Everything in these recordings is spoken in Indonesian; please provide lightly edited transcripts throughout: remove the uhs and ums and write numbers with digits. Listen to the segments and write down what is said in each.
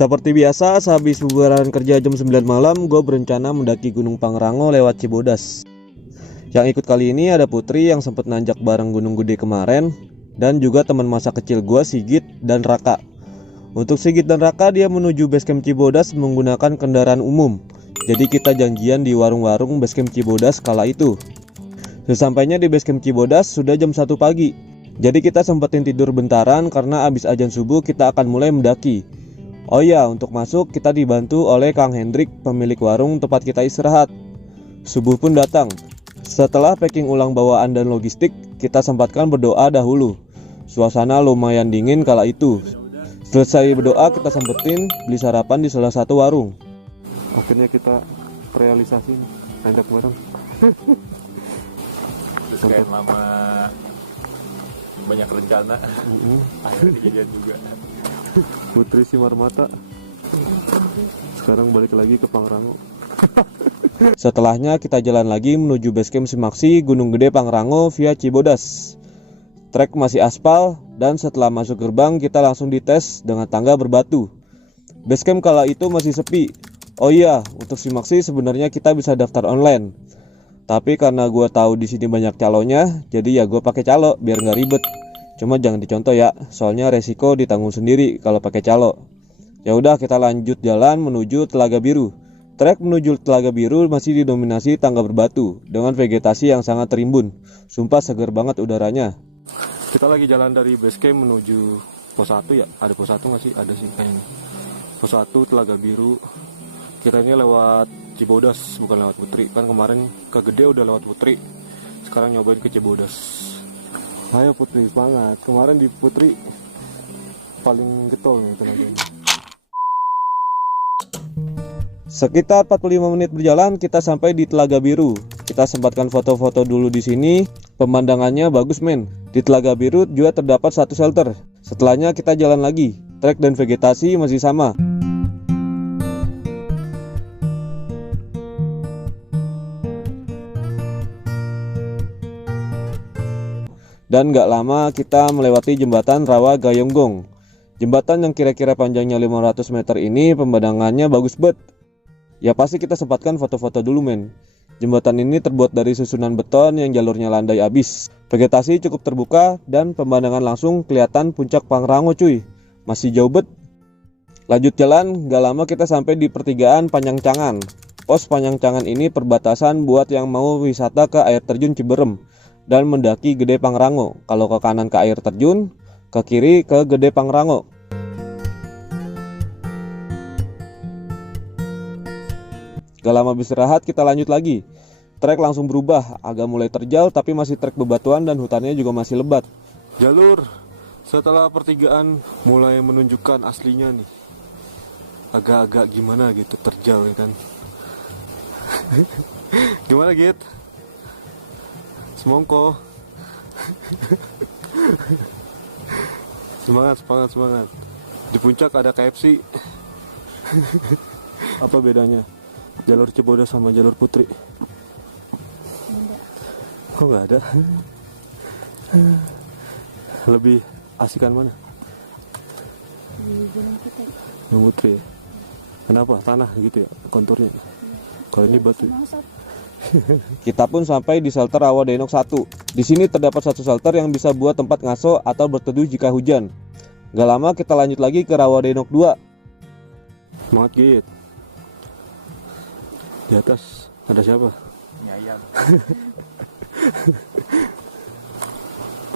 Seperti biasa, sehabis bubaran kerja jam 9 malam, gue berencana mendaki Gunung Pangrango lewat Cibodas. Yang ikut kali ini ada Putri yang sempat nanjak bareng Gunung Gede kemarin, dan juga teman masa kecil gue, Sigit dan Raka. Untuk Sigit dan Raka, dia menuju basecamp Cibodas menggunakan kendaraan umum. Jadi kita janjian di warung-warung basecamp Cibodas kala itu. Sesampainya di basecamp Cibodas sudah jam 1 pagi. Jadi kita sempetin tidur bentaran karena abis azan subuh kita akan mulai mendaki. Oh ya, untuk masuk kita dibantu oleh Kang Hendrik, pemilik warung tempat kita istirahat. Subuh pun datang. Setelah packing ulang bawaan dan logistik, kita sempatkan berdoa dahulu. Suasana lumayan dingin kala itu. Selesai berdoa, kita sempetin beli sarapan di salah satu warung. Akhirnya kita realisasi nanjak bareng. Sekian lama banyak rencana, akhirnya kejadian juga. Putri Simar Mata. Sekarang balik lagi ke Pangrango. Setelahnya kita jalan lagi menuju basecamp Simaksi Gunung Gede Pangrango via Cibodas. Trek masih aspal dan setelah masuk gerbang kita langsung dites dengan tangga berbatu. Basecamp kala itu masih sepi. Oh iya, untuk Simaksi sebenarnya kita bisa daftar online. Tapi karena gue tahu di sini banyak calonnya, jadi ya gue pakai calo biar nggak ribet. Cuma jangan dicontoh ya, soalnya resiko ditanggung sendiri kalau pakai calo. Ya udah, kita lanjut jalan menuju Telaga Biru. Trek menuju Telaga Biru masih didominasi tangga berbatu dengan vegetasi yang sangat terimbun. Sumpah seger banget udaranya. Kita lagi jalan dari basecamp menuju pos 1 ya. Ada pos 1 nggak sih? Ada sih kayaknya. Pos 1 Telaga Biru. Kita ini lewat Cibodas, bukan lewat Putri. Kan kemarin ke Gede udah lewat Putri. Sekarang nyobain ke Cibodas. Ayo Putri, semangat. Kemarin di Putri paling getol nih tenaganya. Sekitar 45 menit berjalan kita sampai di Telaga Biru. Kita sempatkan foto-foto dulu di sini. Pemandangannya bagus men. Di Telaga Biru juga terdapat satu shelter. Setelahnya kita jalan lagi. Trek dan vegetasi masih sama. Dan gak lama kita melewati jembatan Rawa Gayonggong. Jembatan yang kira-kira panjangnya 500 meter ini pemandangannya bagus banget. Ya pasti kita sempatkan foto-foto dulu men. Jembatan ini terbuat dari susunan beton yang jalurnya landai abis. Vegetasi cukup terbuka dan pemandangan langsung kelihatan puncak Pangrango cuy. Masih jauh bet. Lanjut jalan, gak lama kita sampai di pertigaan Panjangcangan. Pos Panjangcangan ini perbatasan buat yang mau wisata ke air terjun Ciberem dan mendaki Gede Pangrango. Kalau ke kanan ke air terjun, ke kiri ke Gede Pangrango. Gak lama beristirahat kita lanjut lagi. Trek langsung berubah, agak mulai terjal tapi masih trek bebatuan dan hutannya juga masih lebat. Jalur setelah pertigaan mulai menunjukkan aslinya nih. Agak-agak gimana gitu, terjal ya kan. Gimana Git? Semongko. Semangat. Di puncak ada KFC. Apa bedanya jalur Cibodas sama jalur Putri? Kok nggak ada? Lebih asikan mana? Gunung Putri. Kenapa? Tanah gitu ya konturnya. Kalau ini batu. Kita pun sampai di shelter Rawa Denok 1. Di sini terdapat satu shelter yang bisa buat tempat ngaso atau berteduh jika hujan. Gak lama kita lanjut lagi ke Rawa Denok 2. Semangat Git. Di atas ada siapa? Nyayang.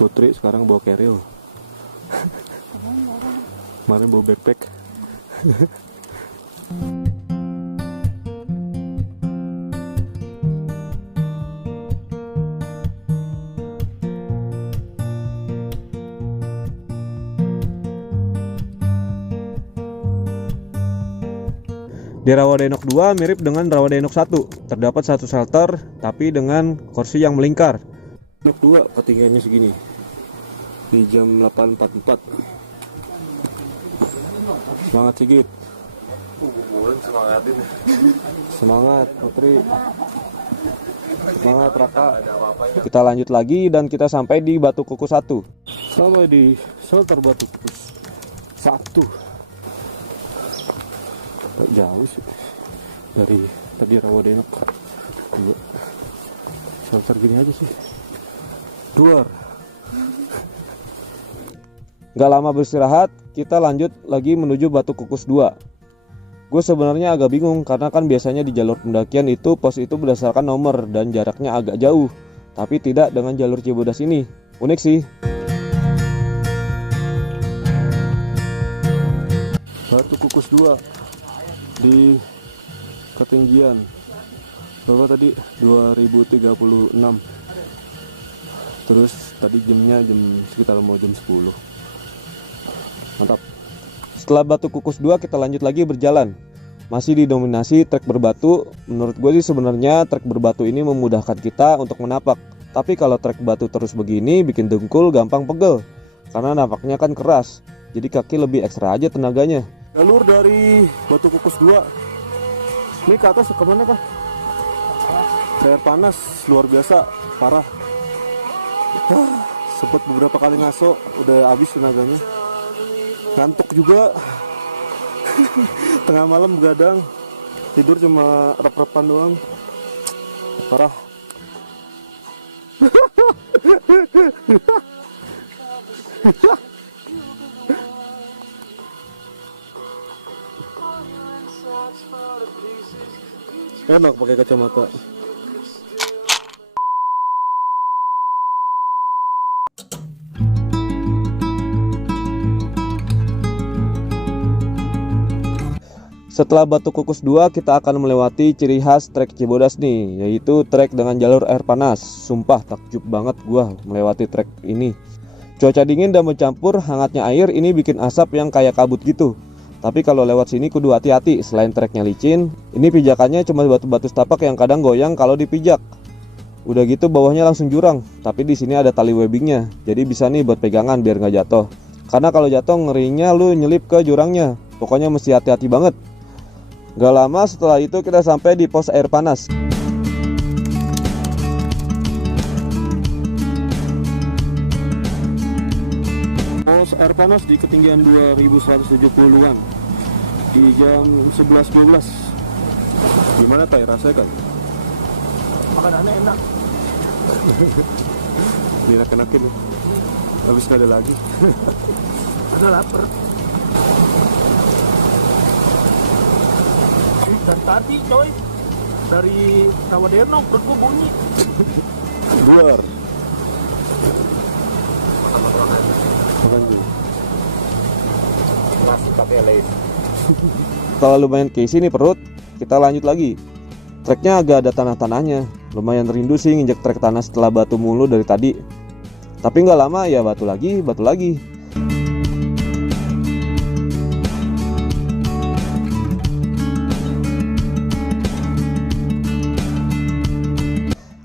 Putri sekarang bawa keril. Kemarin bawa backpack. Di Rawa Denok 2 mirip dengan Rawa Denok 1. Terdapat satu shelter tapi dengan kursi yang melingkar. Denok 2 ketinggiannya segini. Di jam 8.44. Semangat Sigit. Semangatin. Semangat Putri. Semangat Raka. Kita lanjut lagi dan kita sampai di Batu Kuku 1. Sampai di shelter Batu Kuku 1. agak jauh sih dari tadi Rawadenok. Dua shelter gini aja sih. Duar. Gak lama beristirahat, kita lanjut lagi menuju Batu Kukus 2. Gue sebenarnya agak bingung karena kan biasanya di jalur pendakian itu pos itu berdasarkan nomor dan jaraknya agak jauh. Tapi tidak dengan jalur Cibodas ini. Unik sih. Batu Kukus 2 di ketinggian berapa tadi? 2036. Terus tadi jamnya sekitar mau jam 10. Mantap. Setelah Batu Kukus 2 kita lanjut lagi berjalan. Masih didominasi trek berbatu. Menurut gue sih sebenarnya trek berbatu ini memudahkan kita untuk menapak. Tapi kalau trek batu terus begini bikin dengkul gampang pegel. Karena napaknya kan keras. Jadi kaki lebih ekstra aja tenaganya. Jalur dari Batu Kukus 2 ini ke atas kemana kah? Air panas luar biasa, parah. Sempat beberapa kali ngaso, udah habis tenaganya. Ngantuk juga. Tengah malam begadang, tidur cuma rep-repan doang. Parah. Enak pakai kacamata. Setelah Batu Kukus 2 kita akan melewati ciri khas trek Cibodas nih, yaitu trek dengan jalur air panas. Sumpah takjub banget gua melewati trek ini. Cuaca dingin dan bercampur hangatnya air ini bikin asap yang kayak kabut gitu. Tapi kalau lewat sini kudu hati-hati, selain treknya licin, ini pijakannya cuma batu-batu setapak yang kadang goyang kalau dipijak. Udah gitu bawahnya langsung jurang, tapi di sini ada tali webbingnya, jadi bisa nih buat pegangan biar nggak jatuh. Karena kalau jatuh ngerinya lu nyelip ke jurangnya, pokoknya mesti hati-hati banget. Gak lama setelah itu kita sampai di pos air panas. Pos air panas di ketinggian 2170-an di jam 11.12. Gimana tay rasanya kan? Makanannya enak. Enak-enakin ya. Habis gak ada lagi. Udah lapar. Dan tadi coy dari Rawadenok perut gua bunyi. Luar. Makan dulu. Nasi pakai lace. Setelah lumayan keisi nih perut, kita lanjut lagi. Treknya agak ada tanah-tanahnya. Lumayan rindu sih nginjek trek tanah setelah batu mulu dari tadi. Tapi nggak lama ya batu lagi, batu lagi.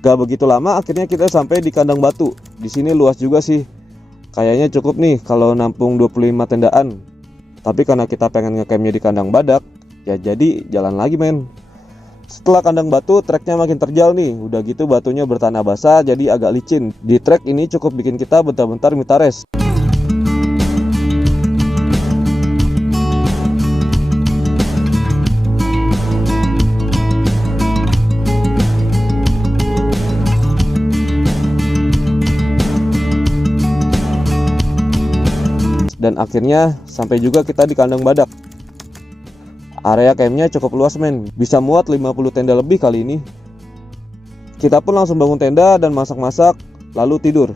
Gak begitu lama akhirnya kita sampai di kandang batu. Di sini luas juga sih. Kayaknya cukup nih kalau nampung 25 tendaan. Tapi karena kita pengen ngecampnya di kandang badak, ya jadi jalan lagi men. Setelah kandang batu, treknya makin terjal nih. Udah gitu batunya bertanah basah jadi agak licin. Di trek ini cukup bikin kita bentar-bentar minta rest. Dan akhirnya sampai juga kita di kandang badak. Area campnya cukup luas men, bisa muat 50 tenda lebih kali ini. Kita pun langsung bangun tenda dan masak-masak, lalu tidur.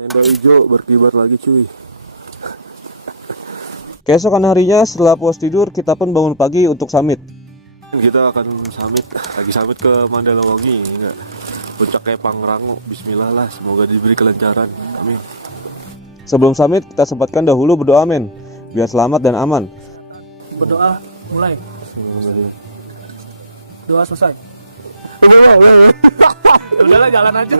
Tenda hijau berkibar lagi cuy. Keesokan harinya setelah puas tidur kita pun bangun pagi untuk summit. Kita akan lagi summit ke Mandalawangi, enggak? Puncak kayak Pangrango. Bismillah lah, semoga diberi kelancaran. Amin. Sebelum summit kita sempatkan dahulu berdoa men, biar selamat dan aman. Berdoa mulai. Doa selesai. Udahlah jalan aja.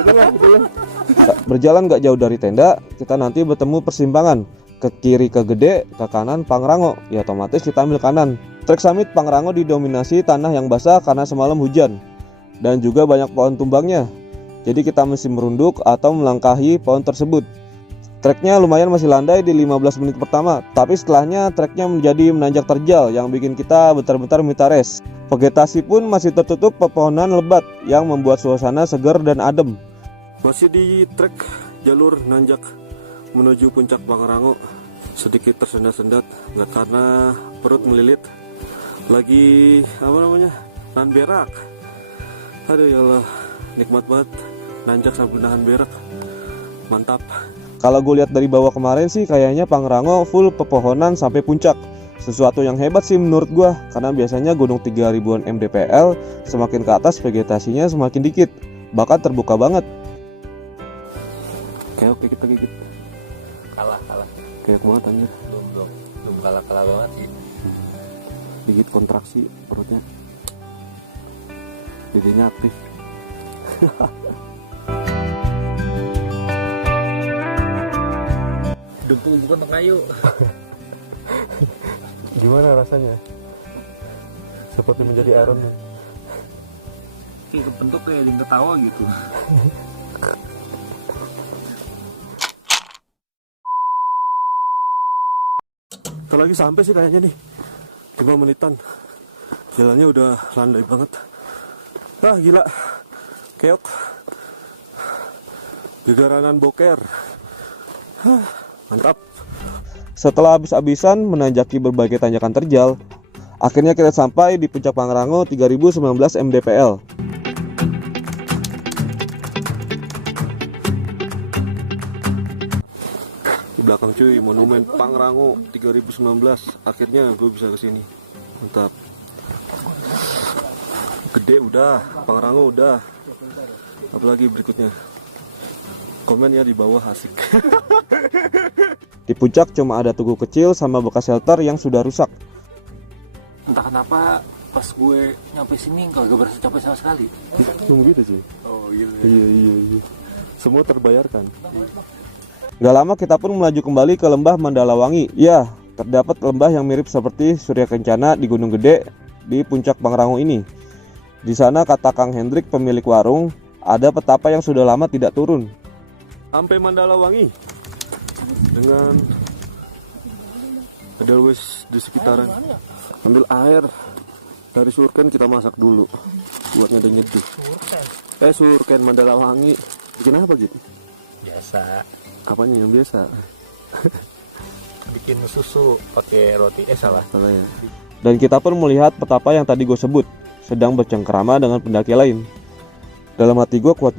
Berjalan gak jauh dari tenda, kita nanti bertemu persimpangan. Ke kiri ke Gede, ke kanan Pangrango. Ya otomatis kita ambil kanan. Trek summit Pangrango didominasi tanah yang basah karena semalam hujan dan juga banyak pohon tumbangnya. Jadi kita mesti merunduk atau melangkahi pohon tersebut. Treknya lumayan masih landai di 15 menit pertama, tapi setelahnya treknya menjadi menanjak terjal yang bikin kita bentar-bentar minta rest. Vegetasi pun masih tertutup pepohonan lebat yang membuat suasana segar dan adem. Masih di trek jalur nanjak menuju puncak Pangrango, sedikit tersendat-sendat, nggak karena perut melilit, lagi nahan berak. Aduh ya Allah, nikmat banget nanjak sambil nahan berak, mantap. Kalau gue lihat dari bawah kemarin sih kayaknya Pangrango full pepohonan sampai puncak. Sesuatu yang hebat sih menurut gue, karena biasanya gunung 3000-an mdpl semakin ke atas vegetasinya semakin dikit, bahkan terbuka banget. Kayak kita gigit. Kalah. Kayak banget anjir. Belum kalah banget sih. Gigit kontraksi perutnya. Lidinya aktif. Dumpung bukan kayu. Gimana rasanya? Seperti menjadi Iron Man. Kayak kebentuk kayak yang ketawa gitu. Kita lagi sampai sih kayaknya nih 5 menitan. Jalannya udah landai banget. Ah gila, keok, gegaranan boker. Mantap. Setelah habis-habisan menanjaki berbagai tanjakan terjal, akhirnya kita sampai di puncak Pangrango 3019 mdpl. Di belakang cuy, monumen Pangrango 3019. Akhirnya gue bisa kesini. Mantap. Gede udah, Pangrango udah. Apalagi berikutnya? Komen ya di bawah, asik. Di puncak cuma ada tugu kecil sama bekas shelter yang sudah rusak. Entah kenapa pas gue nyampe sini gak berasa capek sama sekali. Cuma gitu sih. Oh iya. Iya. Semua terbayarkan. Gak lama kita pun melaju kembali ke lembah Mandalawangi. Ya, terdapat lembah yang mirip seperti Surya Kencana di Gunung Gede di puncak Pangrango ini. Di sana kata Kang Hendrik pemilik warung, ada petapa yang sudah lama tidak turun. Sampai Mandalawangi dengan edelweiss di sekitaran. Ambil air dari surken, kita masak dulu buat nyeduh. Surken Mandalawangi bikin apa gitu? Biasa. Apanya yang biasa? Bikin susu pakai roti. Salah ya. Dan kita pun melihat petapa yang tadi gue sebut sedang bercengkerama dengan pendaki lain. Dalam hati gue kuat.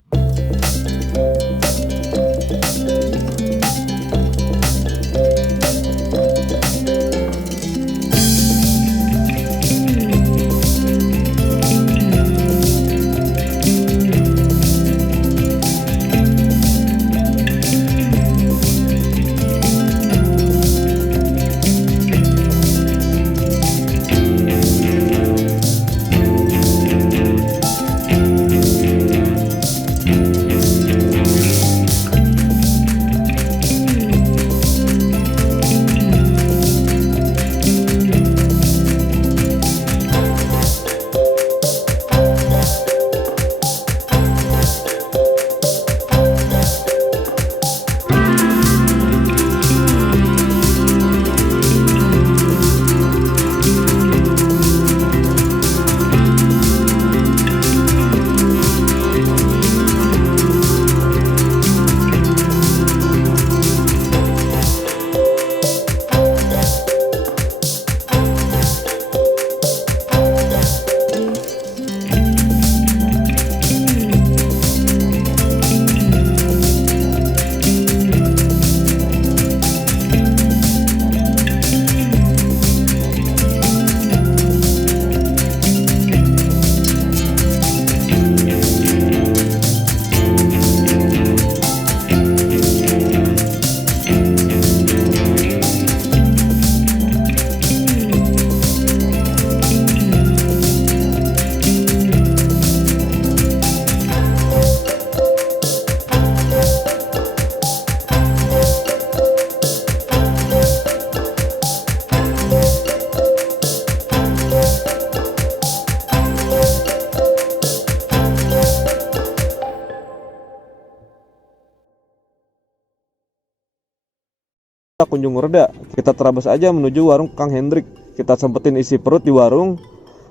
kunjung reda. Kita terabas aja menuju warung Kang Hendrik. Kita sempetin isi perut di warung.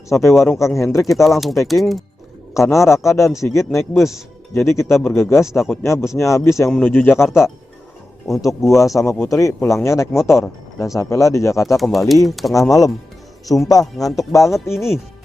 Sampai warung Kang Hendrik kita langsung packing karena Raka dan Sigit naik bus. Jadi kita bergegas, takutnya busnya habis yang menuju Jakarta. Untuk gua sama Putri pulangnya naik motor dan sampailah di Jakarta kembali tengah malam. Sumpah ngantuk banget ini.